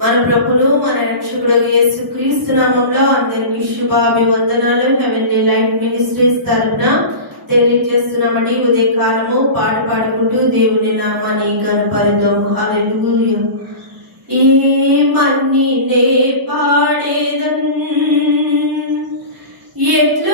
మన ప్రభులు మన రక్షకుడు యేసు క్రీస్తు నామంలో అందరికీ శుభాభివందనాలు. హెవెన్లీ లైఫ్ మినిస్ట్రీస్ తరఫున తెలియజేస్తున్నామని ఉదయ కాలము పాట పాడుకుంటూ దేవుని నామాన్ని కనపరుద్దాం హల్లెలూయా ఈ మన్నినే పాడేదన్. ఎట్లు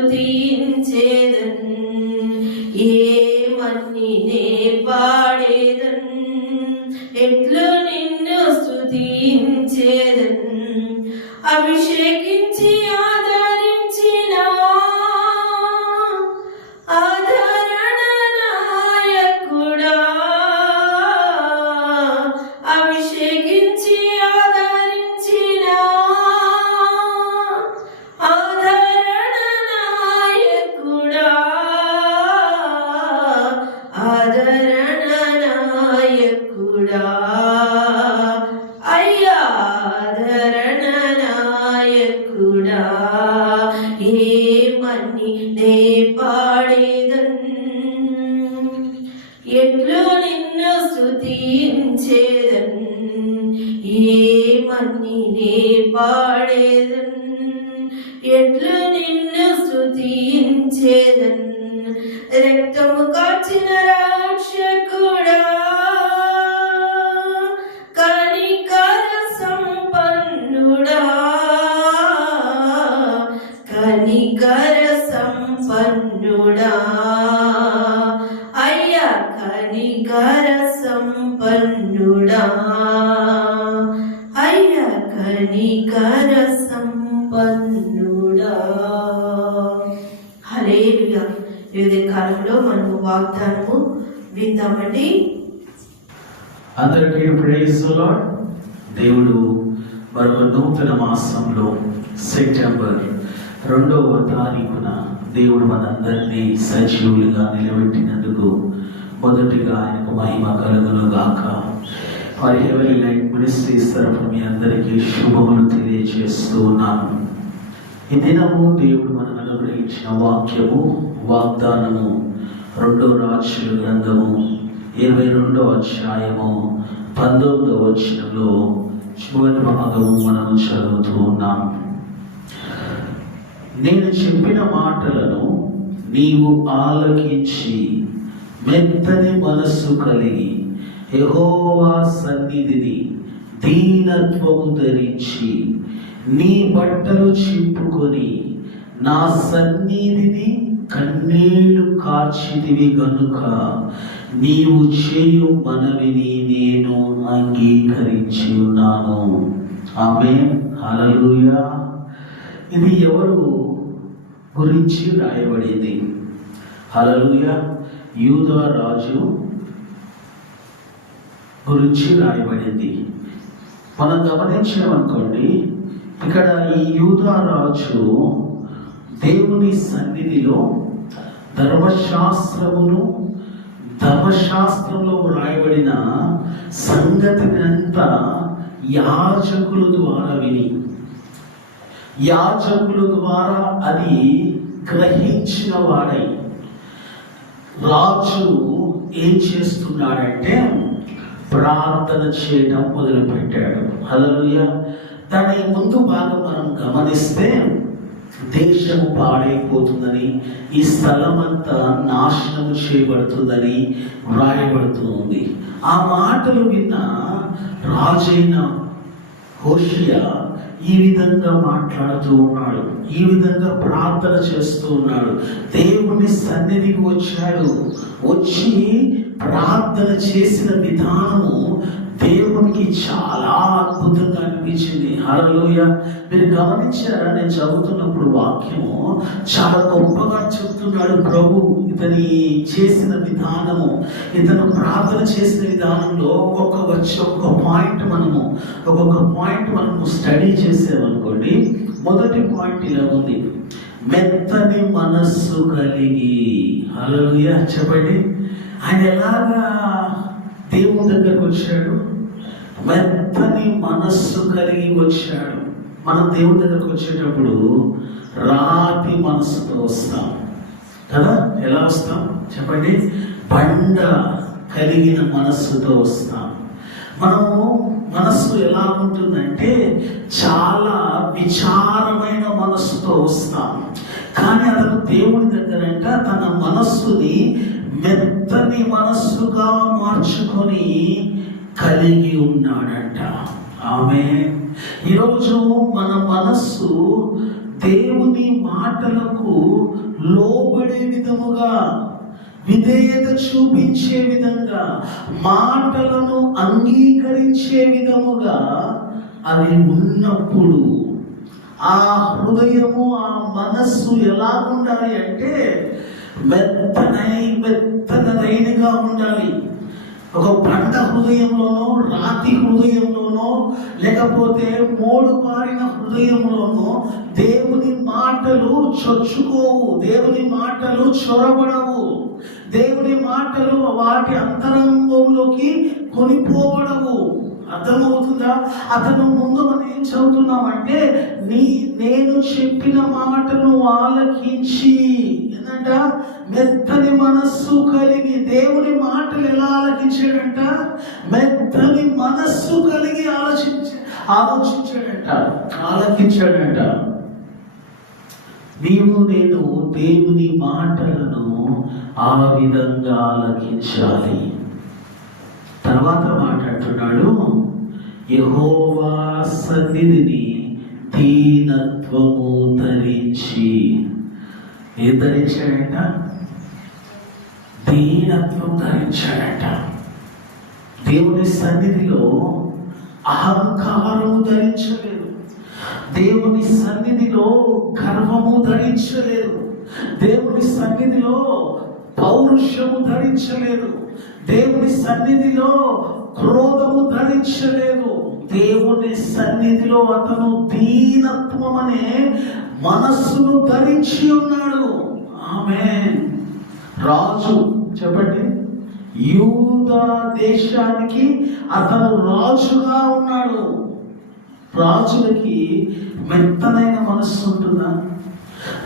నిన్ను Buddha. కనికర సంపన్నుడా అయ్యా కనికర సంపన్నుడా అయ్యా కనికర సంపన్నుడా హల్లెలూయా. వివిధ కాలంలో మనము వాగ్దానము విందామండి. అందరికీ ప్రేజ్ దేవుడు మరొక నూతన మాసంలో సెప్టెంబర్ రెండవ తారీఖున దేవుడు మనందరినీ సజీవులుగా నిలబెట్టినందుకు మొదటిగా ఆయనకు మహిమ కలుగును గాక. మరి హెవెన్ లైట్ మినిస్ట్రీస్ తరఫున మీ అందరికీ శుభములు తెలియజేస్తూ ఉన్నాను. ఈ దినము దేవుడు మనం అనుగ్రహించిన వాక్యము వాగ్దానము రెండో రాజుల గ్రంథము ఇరవై రెండో అధ్యాయము పంతొమ్మిదవ వచనంలో చివరి భాగము మనం చదువుతూ ఉన్నాం నేను చెప్పిన మాటలను నీవు ఆలకించి మెత్తని మనస్సు కలిగి యహోవా సన్నిధిని దీనత్వము ధరించి నీ బట్టలు చింపుకొని నా సన్నిధిని కన్నీళ్ళు కార్చితివి గనుక నీవు చేయు మనవిని నేను అంగీకరించి ఉన్నాను ఆమె హలలుయా ఇది ఎవరు గురించి రాయబడింది? హలలుయ యూదా రాజు గురించి రాయబడింది. మనం గమనించామనుకోండి ఇక్కడ ఈ యూదా రాజు దేవుని సన్నిధిలో ధర్మశాస్త్రమును ధర్మశాస్త్రంలో వ్రాయబడిన సంగతినంతా యాజకుల ద్వారా విని యాజకుల ద్వారా అది గ్రహించిన వాడై రాజు ఏం చేస్తున్నాడంటే ప్రార్థన చేయడం మొదలుపెట్టాడు. అదలుయ దాని ముందు భాగం మనం గమనిస్తే దేశము పాడైపోతుందని ఈ స్థలం అంతా నాశనం చేయబడుతుందని వ్రాయబడుతుంది. ఆ మాటలు విన్న రాజైన హోషియా ఈ విధంగా మాట్లాడుతూ ఉన్నాడు. ఈ విధంగా ప్రార్థన చేస్తూ ఉన్నాడు. దేవుని సన్నిధికి వచ్చాడు. వచ్చి ప్రార్థన చేసిన విధానము దేవునికి చాలా అద్భుతంగా అనిపించింది. హలోయ మీరు గమనించారా? నేను చదువుతున్నప్పుడు వాక్యము చాలా గొప్పగా చెప్తున్నాడు ప్రభు. ఇతని చేసిన విధానము ఇతను ప్రార్థన చేసిన విధానంలో ఒక్కొక్క వచ్చే ఒక్కొక్క పాయింట్ మనము ఒక్కొక్క పాయింట్ మనము స్టడీ చేసామనుకోండి మొదటి పాయింట్ ఇలా ఉంది. మెత్తని మనస్సు కలిగి. హలోయ చెప్పండి. ఆయన ఎలాగా దేవుని దగ్గరకు వచ్చాడు. మెత్తని మనస్సు కలిగి వచ్చాడు. మనం దేవుని దగ్గరకు వచ్చేటప్పుడు రాతి మనస్సుతో వస్తాం. కదా? ఎలా వస్తాం? చెప్పండి. బండ కలిగిన మనస్సుతో వస్తాం. మనము మనస్సు ఎలా ఉంటుందంటే చాలా విచారమైన మనస్సుతో వస్తాం. కానీ అతను దేవుని దగ్గరంట తన మనస్సుని మెత్తని మనస్సుగా మార్చుకొని కలిగి ఉన్నాడంట. ఆమె ఈరోజు మన మనస్సు దేవుని మాటలకు లోబడే విధముగా విధేయత చూపించే విధంగా మాటలను అంగీకరించే విధముగా అవి ఉన్నప్పుడు ఆ హృదయము ఆ మనస్సు ఎలా ఉండాలి అంటే మెత్తనై మెత్తనైనగా ఉండాలి. ఒక పంట హృదయంలోనో రాతి హృదయంలోనో లేకపోతే మోడు పారిన హృదయంలోనో దేవుని మాటలు చొచ్చుకోవు దేవుని మాటలు చొరబడవు. దేవుని మాటలు వాటి అంతరంగంలోకి కొనిపోబడవు. అర్థమవుతుందా? అతను ముందు మనం ఏం చదువుతున్నామంటే నీ నేను చెప్పిన మాటను ఆలకించి. ఏంటంట మెత్తని మనస్సు కలిగి దేవుని మాటలు ఎలా ఆలకించాడంట? మెత్తని మనస్సు కలిగి ఆలోచించ ఆలోచించాడంట. ఆలకించాడంట. నీవు నేను దేవుని మాటలను ఆ విధంగా ఆలకించాలి. తర్వాత మాట్లాడుతున్నాడు యహోవా సన్నిధిని దీనత్వము ధరించి. ఏం ధరించాడంట? దీనత్వం ధరించాడట. దేవుని సన్నిధిలో అహంకారము ధరించలేదు. దేవుని సన్నిధిలో గర్వము ధరించలేదు. దేవుని సన్నిధిలో పౌరుషము ధరించలేదు. దేవుని సన్నిధిలో క్రోధము ధరించలేదు దేవుని సన్నిధిలో అతను దీనత్వం అనే మనస్సును ధరించి ఉన్నాడు. ఆమె రాజు చెప్పండి. యూదా దేశానికి అతను రాజుగా ఉన్నాడు. రాజులకి మెత్తనైన మనస్సు ఉంటుందా?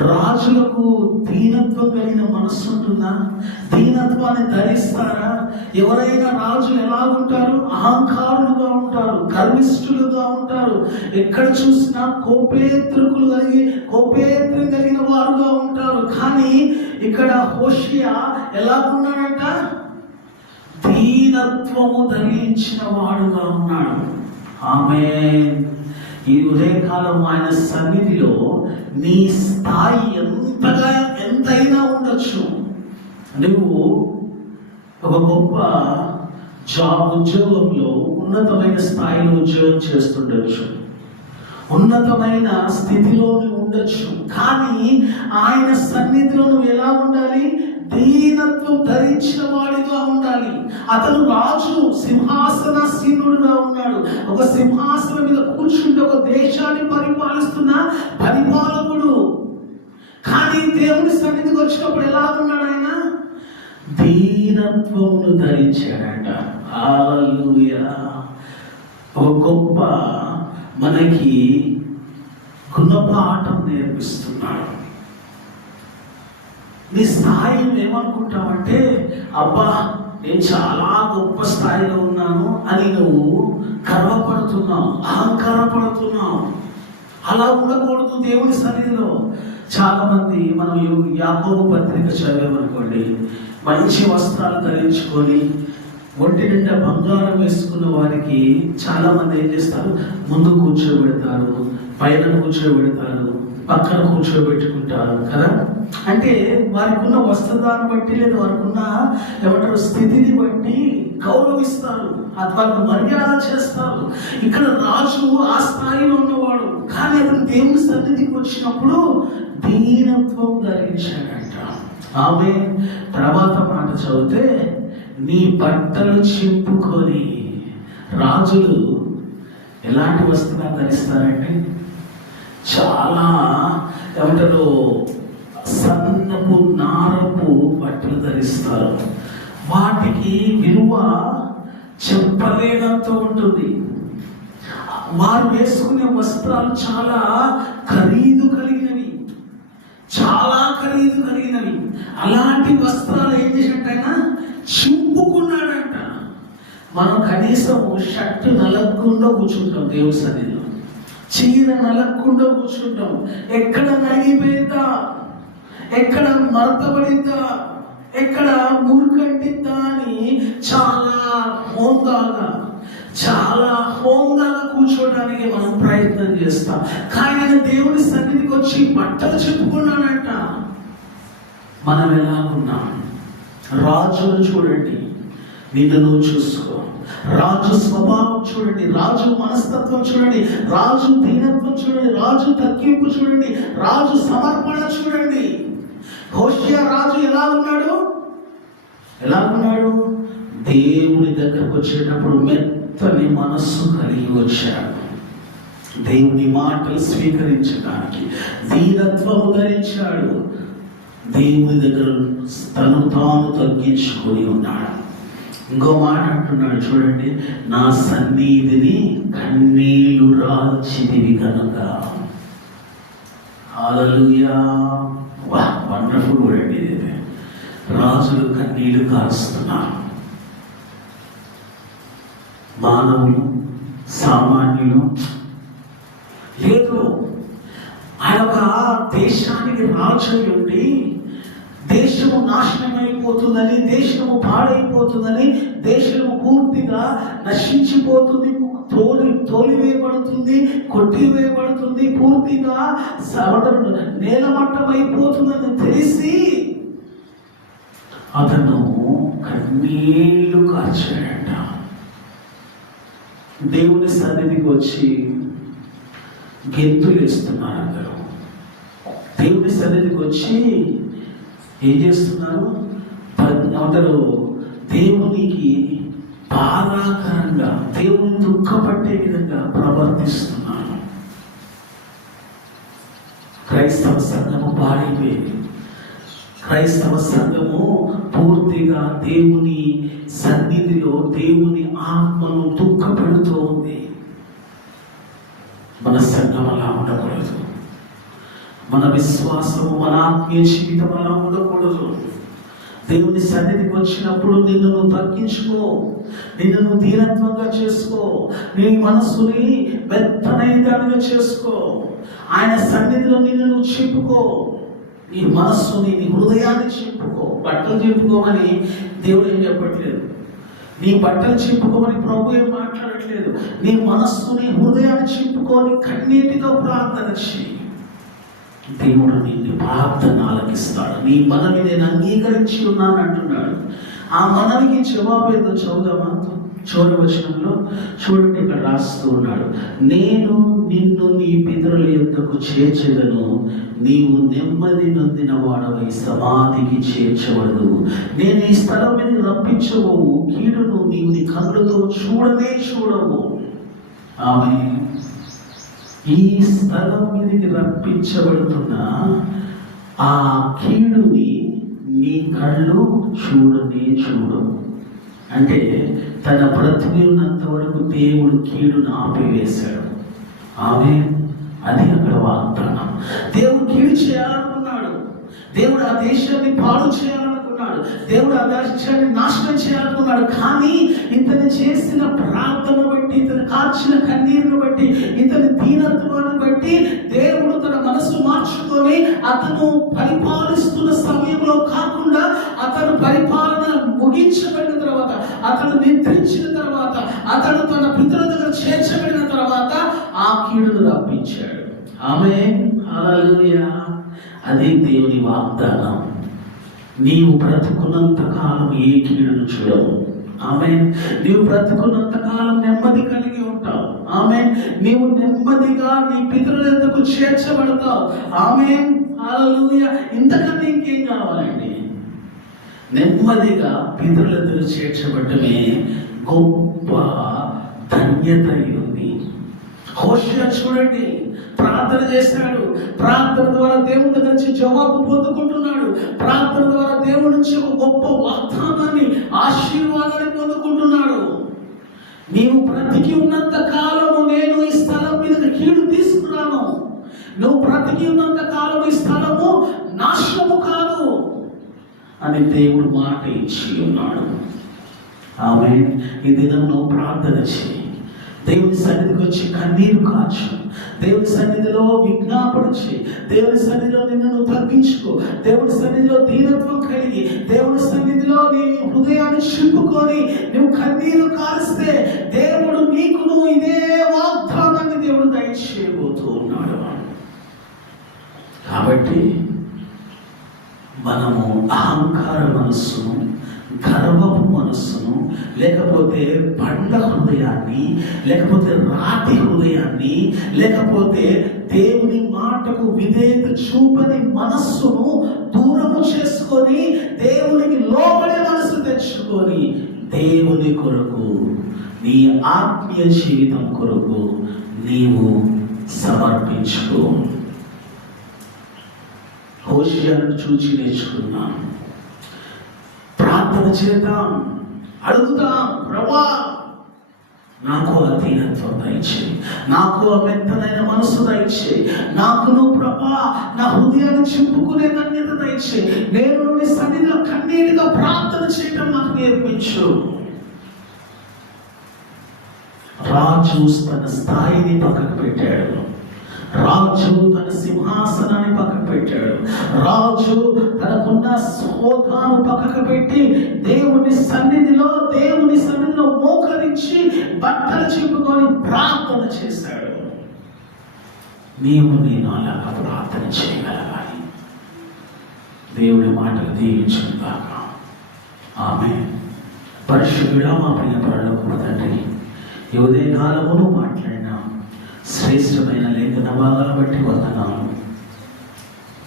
రాజులకు దీనత్వం కలిగిన మనస్సు ఉంటుందా? దీనత్వాన్ని ధరిస్తారా? ఎవరైనా రాజులు ఎలా ఉంటారు? అహంకారులుగా ఉంటారు గర్విష్ఠులుగా ఉంటారు. ఎక్కడ చూసినా కోపేత్రుకులు కలిగి కోపేత్రం కలిగిన వారుగా ఉంటారు. కానీ ఇక్కడ హోషియా ఎలా ఉన్నాడంట? దీనత్వము ధరించిన వాడుగా ఉన్నాడు. ఆమె ఈ ఉదయకాలం ఆయన సన్నిధిలో నీ స్థాయి ఎంతగా ఎంతైనా ఉండొచ్చు. నువ్వు ఒక గొప్ప జాబ్ ఉద్యోగంలో ఉన్నతమైన స్థాయిలో ఉద్యోగం చేస్తుండొచ్చు. ఉన్నతమైన స్థితిలో నువ్వు ఉండొచ్చు. కానీ ఆయన సన్నిధిలో నువ్వు ఎలా ఉండాలి? దీనత్వం ధరించిన వాడిగా ఉండాలి. అతను రాజు సింహాసనసీనుడుగా ఉన్నాడు. ఒక సింహాసనం మీద కూర్చుని దేశాన్ని పరిపాలిస్తున్న పరిపాలకుడు. కానీ దేవుని సన్నిధికి వచ్చినప్పుడు ఎలా ఉన్నాడు ఆయన? దీనత్వమును ధరించాడంట. ఒక గొప్ప మనకి గుణపాఠం నేర్పిస్తున్నాడు. నీ స్థాయి ఏమనుకుంటావంటే అబ్బా నేను చాలా గొప్ప స్థాయిలో ఉన్నాను అని నువ్వు గర్వపడుతున్నావు అహంకారపడుతున్నావు. అలా ఉండకూడదు దేవుని సన్నిధిలో. చాలా మంది మనం యో- పత్రిక చదివామనుకోండి మంచి వస్త్రాలు ధరించుకొని ఒంటి నిండా బంగారం వేసుకున్న వారికి చాలా మంది ఏం చేస్తారు? ముందు కూర్చోబెడతారు పైన కూర్చోబెడతారు. పక్కన కూర్చోబెట్టుకుంటారు కదా? అంటే వారికి ఉన్న వస్త్రదాన్ని బట్టి లేదా వారికి ఉన్న ఏమంటారు స్థితిని బట్టి గౌరవిస్తారు. అతను మర్యాద చేస్తారు. ఇక్కడ రాజు ఆ స్థాయిలో ఉన్నవాడు. కానీ అతను దేవుని సన్నిధికి వచ్చినప్పుడు దీనత్వం ధరించాడంట. ఆమె తర్వాత మాట చదివితే నీ బట్టలు చింపుకొని రాజులు ఎలాంటి వస్త్రాలు ధరిస్తారంటే చాలా ఏమంటారు సన్నపు నారపు బట్టలు ధరిస్తారు. వాటికి విలువ చెప్పలేనంత ఉంటుంది. వారు వేసుకునే వస్త్రాలు చాలా ఖరీదు కలిగినవి. చాలా ఖరీదు కలిగినవి. అలాంటి వస్త్రాలు ఏం చేసినట్టయినా చింపుకున్నాడంట. మనం కనీసం షర్ట్ నలగకుండా కూర్చుంటాం దేవుడు సన్నిధి చీర నలక్కుండా కూర్చుంటాం. ఎక్కడ నలిగిపోయిందా ఎక్కడ మరతబడిందా ఎక్కడ మురికంటిద్దా అని చాలా హోందాగా చాలా హోందాగా కూర్చోడానికి మనం ప్రయత్నం చేస్తాం. కానీ ఆయన దేవుని సన్నిధికి వచ్చి బట్టలు చెప్పుకున్నాడంట. మనం ఎలా ఉన్నాం రాజును చూడండి. నిన్ను నువ్వు చూసుకో. రాజు స్వభావం చూడండి రాజు మనస్తత్వం చూడండి రాజు దీనత్వం చూడండి రాజు తగ్గింపు చూడండి రాజు సమర్పణ చూడండి. హోషియా రాజు ఎలా ఉన్నాడు? ఎలా ఉన్నాడు? దేవుని దగ్గరకు వచ్చేటప్పుడు మెత్తని మనస్సు కలిగి వచ్చాడు. దేవుని మాటలు స్వీకరించడానికి దీనత్వము ధరించాడు. దేవుని దగ్గర తను తాను తగ్గించుకొని ఉన్నాడు. ఇంకో మాట అంటున్నాడు చూడండి నా సన్నిధిని కన్నీళ్ళు రాల్చిదివి కనుక. హాలలుయా వా వండర్ఫుల్ వర్డ్ ఇది రాజులు కన్నీళ్ళు కారుస్తున్నారు. మానవులు సామాన్యులు లేదు ఆయన ఒక దేశానికి రాజు ఉండి దేశము నాశనం అయిపోతుందని దేశము పాడైపోతుందని దేశము పూర్తిగా నశించిపోతుంది తోలి తోలివేయబడుతుంది కొట్టివేయబడుతుంది పూర్తిగా సవటం నేలమట్టం అయిపోతుందని తెలిసి అతను కన్నీళ్ళు కార్చాడట. దేవుని సన్నిధికి వచ్చి గెంతులు వేస్తున్నారు అందరూ. దేవుని సన్నిధికి వచ్చి ఏం చేస్తున్నారు? ప- దేవునికి బాధాకరంగా దేవుని దుఃఖపట్టే విధంగా ప్రవర్తిస్తున్నారు. క్రైస్తవ సంఘము పాడైపోయింది. క్రైస్తవ సంఘము పూర్తిగా దేవుని సన్నిధిలో దేవుని ఆత్మను దుఃఖపెడుతూ ఉంది. మన సంఘం అలా ఉండకూడదు. మన విశ్వాసము మన ఆత్మీయ జీవితం అలా ఉండకూడదు. దేవుని సన్నిధికి వచ్చినప్పుడు నిన్ను నువ్వు తగ్గించుకో. నిన్ను నువ్వు దీనత్వంగా చేసుకో. నీ మనస్సుని మెత్తనైన చేసుకో. ఆయన సన్నిధిలో నిన్ను నువ్వు చెప్పుకో. నీ మనస్సుని నీ హృదయాన్ని చెప్పుకో. బట్టలు చెప్పుకోమని దేవుడు ఏం చెప్పట్లేదు. నీ బట్టలు చెప్పుకోమని ప్రభు ఏం మాట్లాడట్లేదు. నీ మనస్సుని హృదయాన్ని చెప్పుకొని కన్నీటితో ప్రార్థన చేయి. దేవుడు నీ ప్రార్థన ఆలకిస్తాడు నీ మనవి నేను అంగీకరించి ఉన్నాను అంటున్నాడు. ఆ మనవికి జవాబు ఏదో చదువుదామా? చివరి వచనంలో చూడండి ఇక్కడ రాస్తూ ఉన్నాడు. నేను నిన్ను నీ పితరుల యొక్కకు చేర్చెదను నీవు నెమ్మది నొందిన వాడవై సమాధికి చేర్చవడు నేను ఈ స్థలం మీద రప్పించబోవు కీడును నీవు నీ కళ్ళతో చూడనే చూడవు. ఆమె ఈ స్థలం మీదకి రప్పించబడుతున్న ఆ కీడుని నీ కళ్ళు చూడనే చూడవు అంటే తన బ్రతికి ఉన్నంత వరకు దేవుడు కీడును ఆపివేశాడు. ఆమె అది అక్కడ వాగ్దానం. దేవుడు కీడు చేయాలనుకున్నాడు. దేవుడు ఆ దేశాన్ని పాడు చేయాలి చేయాలనుకున్నాడు దేవుడు అదర్శాన్ని నాశనం చేయాలనుకున్నాడు. కానీ ఇతను చేసిన ప్రార్థన బట్టి ఇతను కాల్చిన కన్నీరును బట్టి ఇతని దీనత్వాన్ని బట్టి దేవుడు తన మనసు మార్చుకొని అతను పరిపాలిస్తున్న సమయంలో కాకుండా అతను పరిపాలన ముగించబడిన తర్వాత అతను నిద్రించిన తర్వాత అతను తన పితృ దగ్గర చేర్చబడిన తర్వాత ఆ కీడును రప్పించాడు. ఆమె అదే దేవుని వాగ్దానం. నీవు బ్రతుకున్నంత కాలం ఏ కీడును చూడవు. ఆమె నీవు బ్రతుకున్నంత కాలం నెమ్మది కలిగి ఉంటావు. ఆమె నీవు నెమ్మదిగా నీ పితృల ఎందుకు చేర్చబడతావు. ఆమె హల్లెలూయా. ఇంతకన్నా ఇంకేం కావాలండి? నెమ్మదిగా పితరులతో చేర్చబడమే గొప్ప ధన్యత ఉంది. హోషియా చూడండి. ప్రార్థన చేశాడు ప్రార్థన ద్వారా దేవుని దగ్గర నుంచి జవాబు పొందుకుంటున్నాడు. ప్రార్థన ద్వారా దేవుడి నుంచి ఒక గొప్ప వాగ్దానాన్ని ఆశీర్వాదాన్ని పొందుకుంటున్నాడు. నీవు బ్రతికి ఉన్నంత కాలము నేను ఈ స్థలం మీద కీడు తీసుకున్నాను నువ్వు బ్రతికి ఉన్నంత కాలం ఈ స్థలము నాశనము కాదు అని దేవుడు మాట ఇచ్చి ఉన్నాడు. ఆమె ఈ దినం నువ్వు ప్రార్థన చేయి. దేవుని సన్నిధికి వచ్చి కన్నీరు కాచు. దేవుని సన్నిధిలో విజ్ఞాపడిచి దేవుని సన్నిధిలో నిన్ను నువ్వు తగ్గించుకో దేవుని సన్నిధిలో దీనత్వం కలిగి దేవుని సన్నిధిలో నీ హృదయాన్ని చింపుకొని నువ్వు కన్నీరు కారిస్తే దేవుడు నీకు నువ్వు ఇదే వాగ్దానాన్ని దేవుడు దయచేయబోతూ ఉన్నాడు. కాబట్టి మనము అహంకార మనస్సును గర్వపు మనస్సును లేకపోతే బండ హృదయాన్ని లేకపోతే రాతి హృదయాన్ని లేకపోతే దేవుని మాటకు విధేయత చూపని మనస్సును దూరము చేసుకొని దేవునికి లోబడే మనసు తెచ్చుకొని దేవుని కొరకు నీ ఆత్మీయ జీవితం కొరకు నీవు సమర్పించుకో. హోషియాలను చూచి నేర్చుకున్నాను ప్రార్థన చేద్దాం. అడుగుతాం ప్రభా నాకు ఆ దీనత్వం దయచేయి నాకు ఆ మెత్తనైన మనసు దయచేయి నాకు నువ్వు ప్రభా నా హృదయాన్ని చింపుకునే ధన్యత దయచేయి నేను నీ సన్నిధిలో కన్నీటిగా ప్రార్థన చేయడం నాకు నేర్పించు. రాజు తన స్థాయిని పక్కకు పెట్టాడు. రాజు తన సింహాసనాన్ని పక్కకు పెట్టాడు. రాజు తనకున్న హోదాను పక్కకు పెట్టి దేవుని సన్నిధిలో దేవుని సన్నిధిలో మోకరించి బట్టలు చెప్పుకొని ప్రార్థన చేశాడు. నీవు నేను అలాగా ప్రార్థన చేయగలగాలి. దేవుడి మాటలు దీవించను ఆమె పరిశుద్ధుడా మా ప్రియ పరలోకము తండ్రి ఈ ఉదయకాలమును మా శ్రేష్టమైన బట్టి వందనాలు.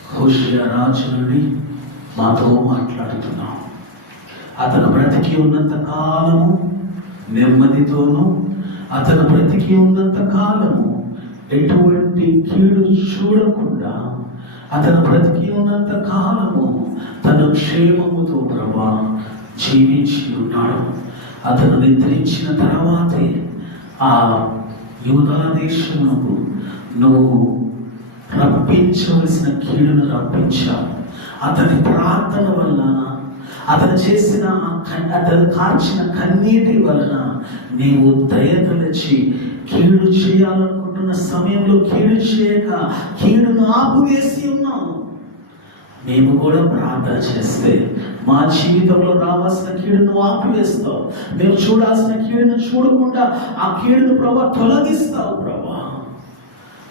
కౌశల్య రాజు నుండి మాతో మాట్లాడుతున్నాం. అతను బ్రతికి ఉన్నంత కాలము నెమ్మదితోనూ అతను బ్రతికి ఉన్నంత కాలము ఎటువంటి కీడు చూడకుండా అతను బ్రతికి ఉన్నంత కాలము తన క్షేమముతో ప్రభా జీవించి ఉన్నాడు. అతను నిద్రించిన తర్వాతే ఆ యూదా దేశమునకు నువ్వు రప్పించవలసిన కీడును రప్పించావు. అతని ప్రార్థన వలన అతను చేసిన అతను కార్చిన కన్నీటి వలన నీవు దయతలచి కీడు చేయాలనుకుంటున్న సమయంలో కీడు చేయక కీడును ఆపువేసి ఉన్నావు. మేము కూడా ప్రార్థన చేస్తే మా జీవితంలో రావాల్సిన కీడును ఆపివేస్తావు. మేము చూడాల్సిన కీడును చూడకుండా ఆ కీడును ప్రభా తొలగిస్తావు ప్రభా.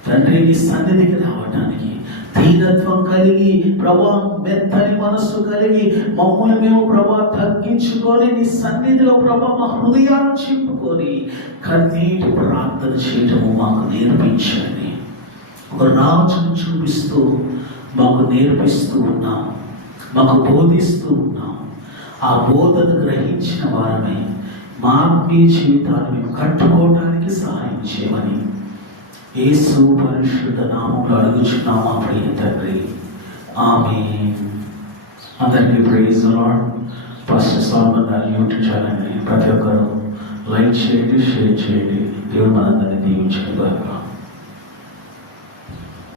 తండ్రి నీ సన్నిధికి రావడానికి దీనత్వం కలిగి ప్రభా మెత్తని మనస్సు కలిగి మమ్మల్ని మేము ప్రభా తగ్గించుకొని నీ సన్నిధిలో ప్రభా మా హృదయాన్ని చెప్పుకొని కన్నీటి ప్రార్థన చేయటము మాకు నేర్పించండి. ఒక రాజును చూపిస్తూ మాకు నేర్పిస్తూ ఉన్నాం. మాకు బోధిస్తూ ఉన్నాం. ఆ బోధన గ్రహించిన వారమే మా ఆత్మీయ జీవితాన్ని మేము కట్టుకోవడానికి సహాయం చేయమని యేసు పరిశుద్ధ నామంలో అడుగుచున్నామా ప్రియ తండ్రి? ఆమె అందరికీ praise lord first salmon YouTube ఛానల్ని ప్రతి ఒక్కరు లైక్ చేయండి షేర్ చేయండి. దేవుడు మనందరినీ దీవించడం